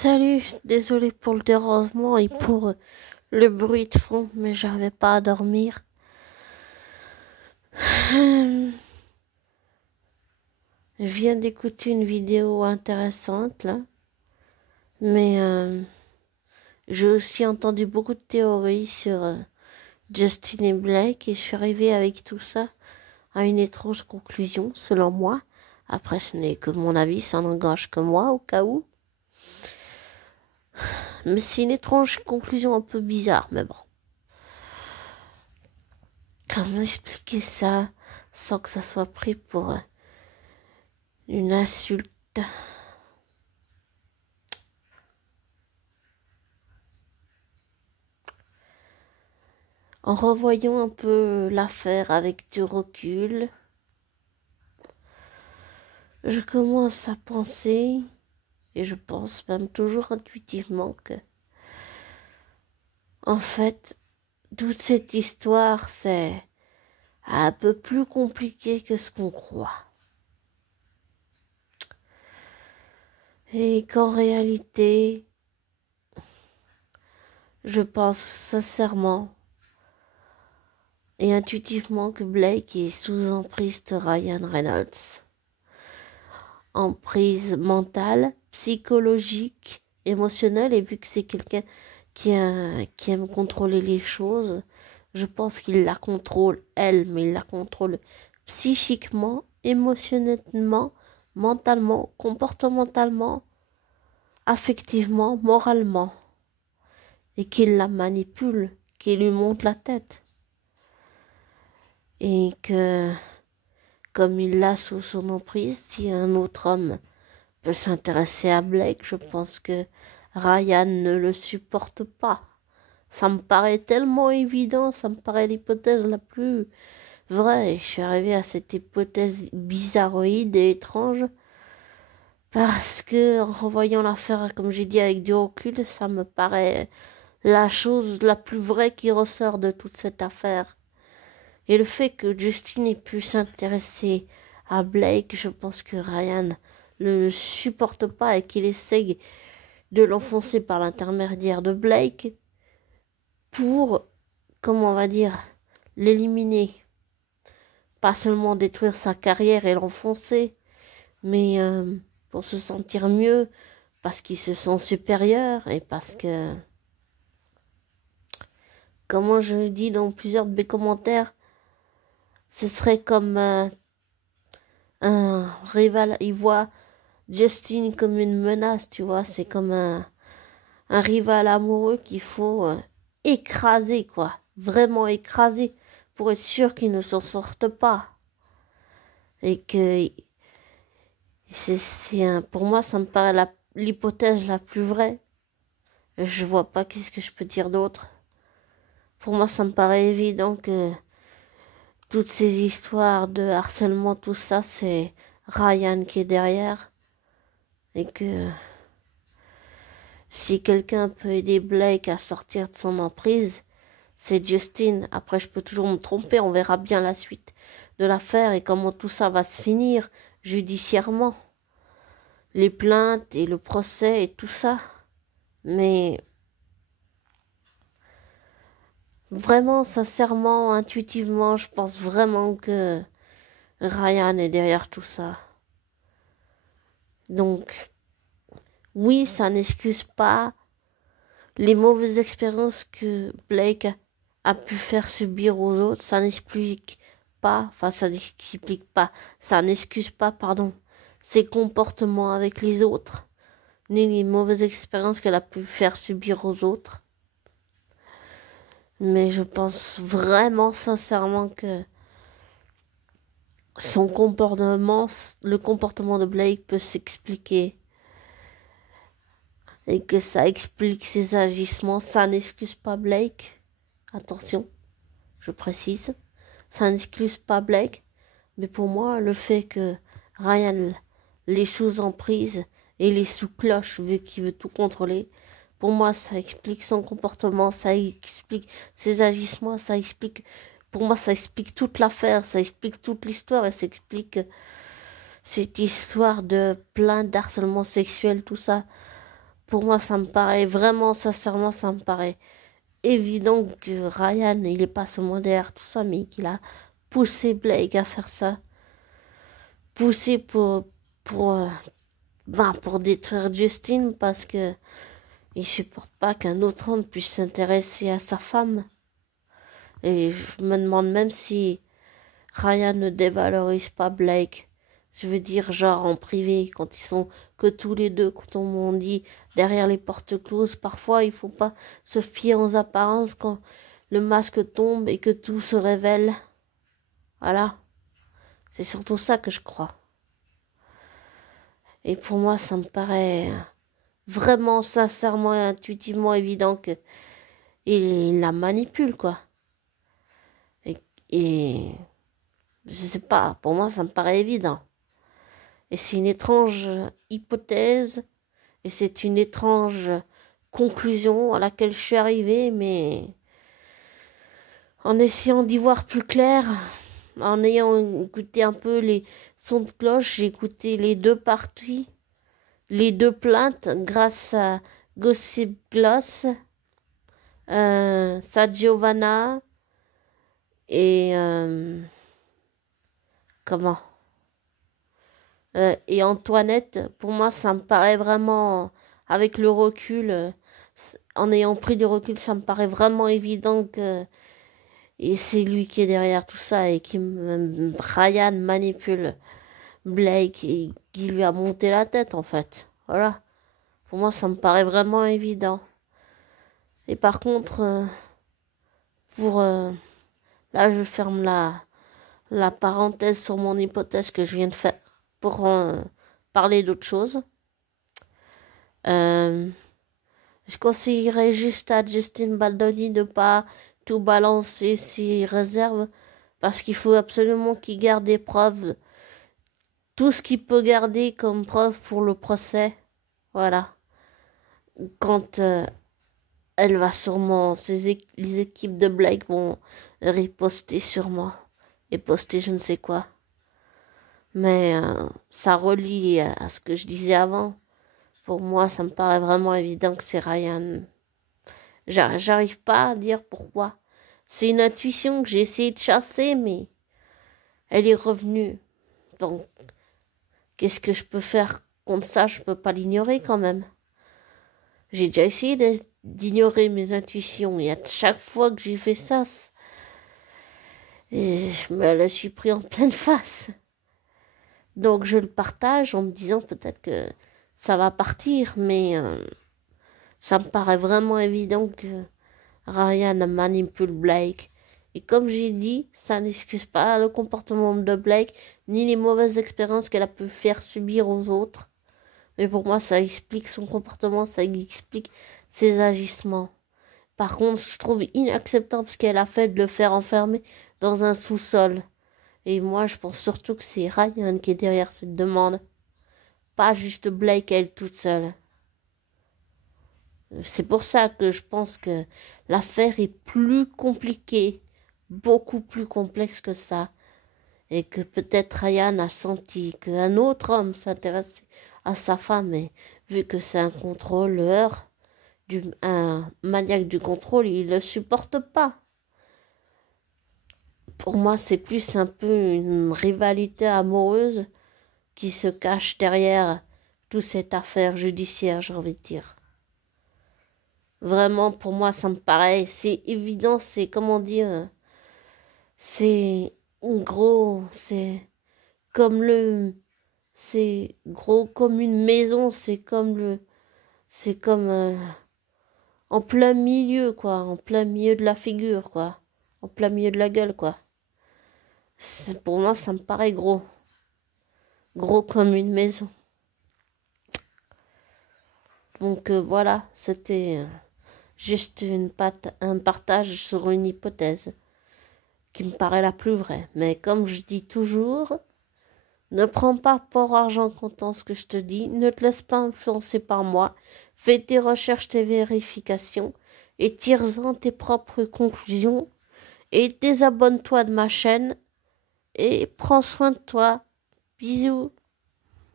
Salut, désolé pour le dérangement et pour le bruit de fond, mais j'arrivais pas à dormir. Je viens d'écouter une vidéo intéressante là, mais j'ai aussi entendu beaucoup de théories sur Justin et Blake et je suis arrivée avec tout ça à une étrange conclusion, selon moi. Après, ce n'est que mon avis, ça n'engage que moi au cas où. Mais c'est une étrange conclusion un peu bizarre, mais bon. Comment expliquer ça sans que ça soit pris pour une insulte? En revoyant un peu l'affaire avec du recul, je commence à penser, et je pense même toujours intuitivement que, en fait, toute cette histoire, c'est un peu plus compliqué que ce qu'on croit. Et qu'en réalité, je pense sincèrement et intuitivement que Blake est sous emprise de Ryan Reynolds. Emprise mentale, psychologique, émotionnelle, et vu que c'est quelqu'un qui aime contrôler les choses, je pense qu'il la contrôle, elle, mais il la contrôle psychiquement, émotionnellement, mentalement, comportementalement, affectivement, moralement, et qu'il la manipule, qu'il lui monte la tête, et que, comme il l'a sous son emprise, si un autre homme peut s'intéresser à Blake, je pense que Ryan ne le supporte pas. Ça me paraît tellement évident, ça me paraît l'hypothèse la plus vraie. Et je suis arrivée à cette hypothèse bizarroïde et étrange parce que, en revoyant l'affaire, comme j'ai dit, avec du recul, ça me paraît la chose la plus vraie qui ressort de toute cette affaire. Et le fait que Justin ait pu s'intéresser à Blake, je pense que Ryan ne le supporte pas et qu'il essaye de l'enfoncer par l'intermédiaire de Blake pour, comment on va dire, l'éliminer. Pas seulement détruire sa carrière et l'enfoncer, mais pour se sentir mieux, parce qu'il se sent supérieur et parce que, comment je le dis dans plusieurs de mes commentaires, ce serait comme un rival, il voit Justin comme une menace, tu vois, c'est comme un rival amoureux qu'il faut écraser, quoi, vraiment écraser, pour être sûr qu'il ne s'en sorte pas. Et que pour moi, ça me paraît l'hypothèse la plus vraie. Je vois pas qu'est-ce que je peux dire d'autre. Pour moi, ça me paraît évident que toutes ces histoires de harcèlement, tout ça, c'est Ryan qui est derrière. Et que si quelqu'un peut aider Blake à sortir de son emprise, c'est Justin. Après, je peux toujours me tromper, on verra bien la suite de l'affaire et comment tout ça va se finir judiciairement. Les plaintes et le procès et tout ça. Mais vraiment, sincèrement, intuitivement, je pense vraiment que Ryan est derrière tout ça. Donc, oui, ça n'excuse pas les mauvaises expériences que Blake a pu faire subir aux autres. Ça n'explique pas, enfin, ça n'excuse pas, pardon, ses comportements avec les autres, ni les mauvaises expériences qu'elle a pu faire subir aux autres. Mais je pense vraiment sincèrement que son comportement, le comportement de Blake peut s'expliquer. Et que ça explique ses agissements. Ça n'excuse pas Blake. Attention, je précise. Ça n'excuse pas Blake. Mais pour moi, le fait que Ryan les sous emprise et les sous cloche vu qu'il veut tout contrôler, pour moi, ça explique son comportement, ça explique ses agissements, ça explique, pour moi, ça explique toute l'affaire, ça explique toute l'histoire et ça explique cette histoire de plein d'harcèlement sexuel, tout ça. pour moi, ça me paraît vraiment, sincèrement, ça me paraît évident que Ryan, il est pas seulement derrière tout ça, mais qu'il a poussé Blake à faire ça. Poussé pour, euh, pour détruire Justin parce que il supporte pas qu'un autre homme puisse s'intéresser à sa femme. Et je me demande même si Ryan ne dévalorise pas Blake. Je veux dire, genre en privé, quand ils sont que tous les deux, quand on dit derrière les portes closes, parfois il faut pas se fier aux apparences quand le masque tombe et que tout se révèle. Voilà. C'est surtout ça que je crois. Et pour moi, ça me paraît vraiment, sincèrement et intuitivement évident que il la manipule, quoi. Et je sais pas, pour moi, ça me paraît évident. Et c'est une étrange hypothèse, et c'est une étrange conclusion à laquelle je suis arrivée, mais en essayant d'y voir plus clair, en ayant écouté un peu les sons de cloche, j'ai écouté les deux parties, les deux plaintes grâce à Gossip Gloss, Sa Giovanna et comment et Antoinette. Pour moi, ça me paraît vraiment, avec le recul, en ayant pris du recul, ça me paraît vraiment évident que et c'est lui qui est derrière tout ça et qui Ryan manipule Blake et qui lui a monté la tête en fait. Voilà. Pour moi, ça me paraît vraiment évident. Et par contre, pour là, je ferme la parenthèse sur mon hypothèse que je viens de faire pour parler d'autre chose. Je conseillerais juste à Justin Baldoni de pas tout balancer ses réserves parce qu'il faut absolument qu'il garde des preuves, tout ce qu'il peut garder comme preuve pour le procès. Voilà. Quand elle va sûrement, les équipes de Blake vont riposter sûrement et poster je ne sais quoi. Mais ça relie à ce que je disais avant. Pour moi, ça me paraît vraiment évident que c'est Ryan. J'arrive pas à dire pourquoi. C'est une intuition que j'ai essayé de chasser, mais elle est revenue. Donc, qu'est-ce que je peux faire contre ça? Je peux pas l'ignorer quand même. J'ai déjà essayé d'ignorer mes intuitions et à chaque fois que j'ai fait ça, et je me la suis pris en pleine face. Donc je le partage en me disant peut-être que ça va partir, mais ça me paraît vraiment évident que Ryan manipule Blake. Et comme j'ai dit, ça n'excuse pas le comportement de Blake, ni les mauvaises expériences qu'elle a pu faire subir aux autres. Mais pour moi, ça explique son comportement, ça explique ses agissements. Par contre, je trouve inacceptable ce qu'elle a fait de le faire enfermer dans un sous-sol. Et moi, je pense surtout que c'est Ryan qui est derrière cette demande. Pas juste Blake, elle toute seule. C'est pour ça que je pense que l'affaire est plus compliquée, beaucoup plus complexe que ça. Et que peut-être Ryan a senti qu'un autre homme s'intéressait à sa femme. Et vu que c'est un contrôleur, un maniaque du contrôle, il le supporte pas. Pour moi, c'est plus un peu une rivalité amoureuse qui se cache derrière toute cette affaire judiciaire, j'ai envie de dire. Vraiment, pour moi, ça me paraît, c'est évident, c'est, comment dire, c'est gros, c'est gros comme une maison, c'est comme en plein milieu, quoi, en plein milieu de la figure, quoi, en plein milieu de la gueule, quoi. Pour moi, ça me paraît gros. Gros comme une maison. Donc voilà, c'était juste un partage sur une hypothèse qui me paraît la plus vraie. Mais comme je dis toujours, ne prends pas pour argent comptant ce que je te dis, ne te laisse pas influencer par moi, fais tes recherches, tes vérifications et tire-en tes propres conclusions et désabonne-toi de ma chaîne et prends soin de toi. Bisous.